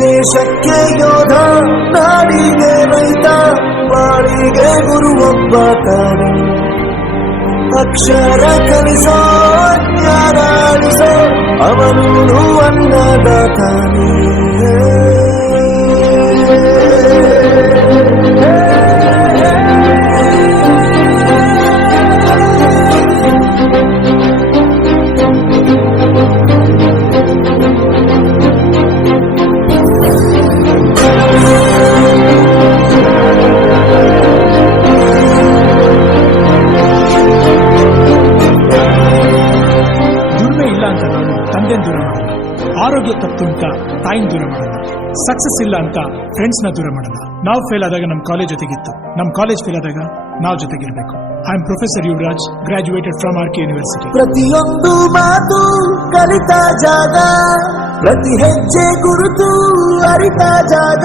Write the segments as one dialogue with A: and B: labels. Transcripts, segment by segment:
A: ದೇಶಕ್ಕೆ ಯೋಧ ನಾಡಿಗೆ ರೈತ ಬಾಳಿಗೆ ಗುರು ಒಬ್ಬ ತಾನೆ ಅಕ್ಷರ ಕಲಿಸೋ ಜ್ಞಾನ ಅಳಿಸೋ ಅವನು
B: ಆರೋಗ್ಯ ತಪ್ಪು ಅಂತ ತಾಯಿನ ದೂರ ಮಾಡಲ್ಲ ಸಕ್ಸಸ್ ಇಲ್ಲ ಅಂತ ಫ್ರೆಂಡ್ಸ್ನ ದೂರ ಮಾಡಲ್ಲ ನಾವು ಫೇಲ್ ಆದಾಗ ನಮ್ಮ ಕಾಲೇಜ್ ಜೊತೆಗಿತ್ತು. ನಮ್ಮ ಕಾಲೇಜ್ ಫೇಲ್ ಆದಾಗ ನಾವು ಜೊತೆಗಿರ್ಬೇಕು. I am professor Yuvaraj graduated from R K university
A: ಪ್ರತಿಯೊಂದು ಮಾತು ಕಲಿತ ಜಾಗ, ಪ್ರತಿ ಹೆಜ್ಜೆ ಗುರುತು ಅರಿತ ಜಾಗ.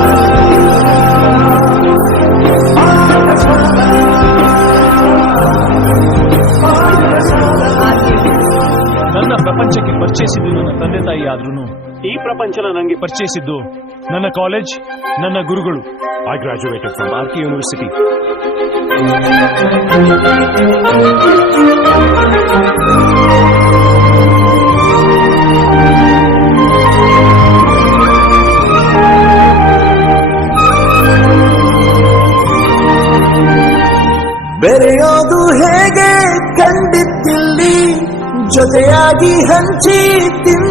C: ತಂದೆ ತಾಯಿ ಆದ್ರೂ ಈ ಪ್ರಪಂಚನ ನನಗೆ ಪರಿಚಯಿಸಿದ್ದು ನನ್ನ ಕಾಲೇಜ್ ನನ್ನ ಗುರುಗಳು. I graduated from R K university.
A: ಬೆರೆಯೋದು ಹೇಗೆ ಕಂಡಿದ್ದಿಲ್ಲಿ? ಜೊತೆಯಾಗಿ ಹಂಚಿ ತಿಂದಿದ್ದಿಲ್ಲಿ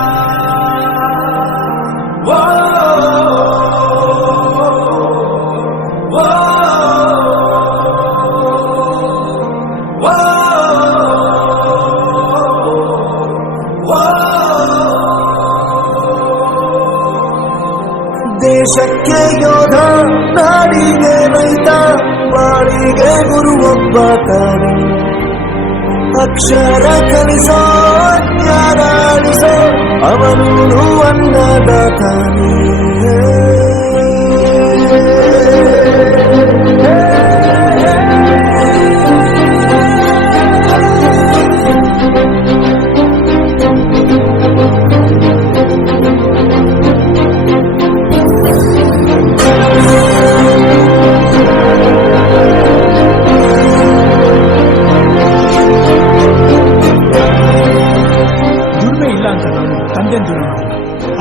A: ದೇಶಕ್ಕೆ ಯೋಧ ನಾಡಿಗೆ ರೈತ ಬಾಳಿಗೆ ಗುರುವೊಬ್ಬ ತಾನೆ. ಅಕ್ಷರ ಕಲಿಸೋ ಜ್ಞಾನ ಅಳಿಸೋ ಅವನು ಅನ್ನದಾತಾನೆ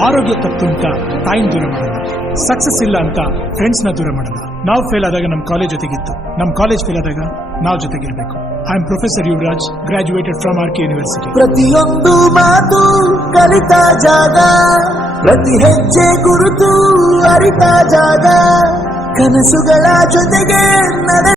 B: ಆರೋಗ್ಯ ತಪ್ಪು ಅಂತ ತಾಯಿನ ದೂರ ಮಾಡಲ್ಲ. ಸಕ್ಸಸ್ ಇಲ್ಲ ಅಂತ ಫ್ರೆಂಡ್ಸ್ನ ದೂರ ಮಾಡಲ್ಲ. ನಾವು ಫೇಲ್ ಆದಾಗ ನಮ್ಮ ಕಾಲೇಜ್ ಜೊತೆಗಿತ್ತು. ನಮ್ಮ ಕಾಲೇಜ್ ಫೇಲ್ ಆದಾಗ ನಾವು ಜೊತೆಗಿರ್ಬೇಕು. I am professor Yuvaraj graduated from R K university
A: ಪ್ರತಿಯೊಂದು ಮಾತು ಕಲಿತ ಜಾಗ, ಪ್ರತಿ ಹೆಜ್ಜೆ ಗುರುತು ಅರಿತ ಜಾಗ. ಕನಸುಗಳ ಜೊತೆಗೆ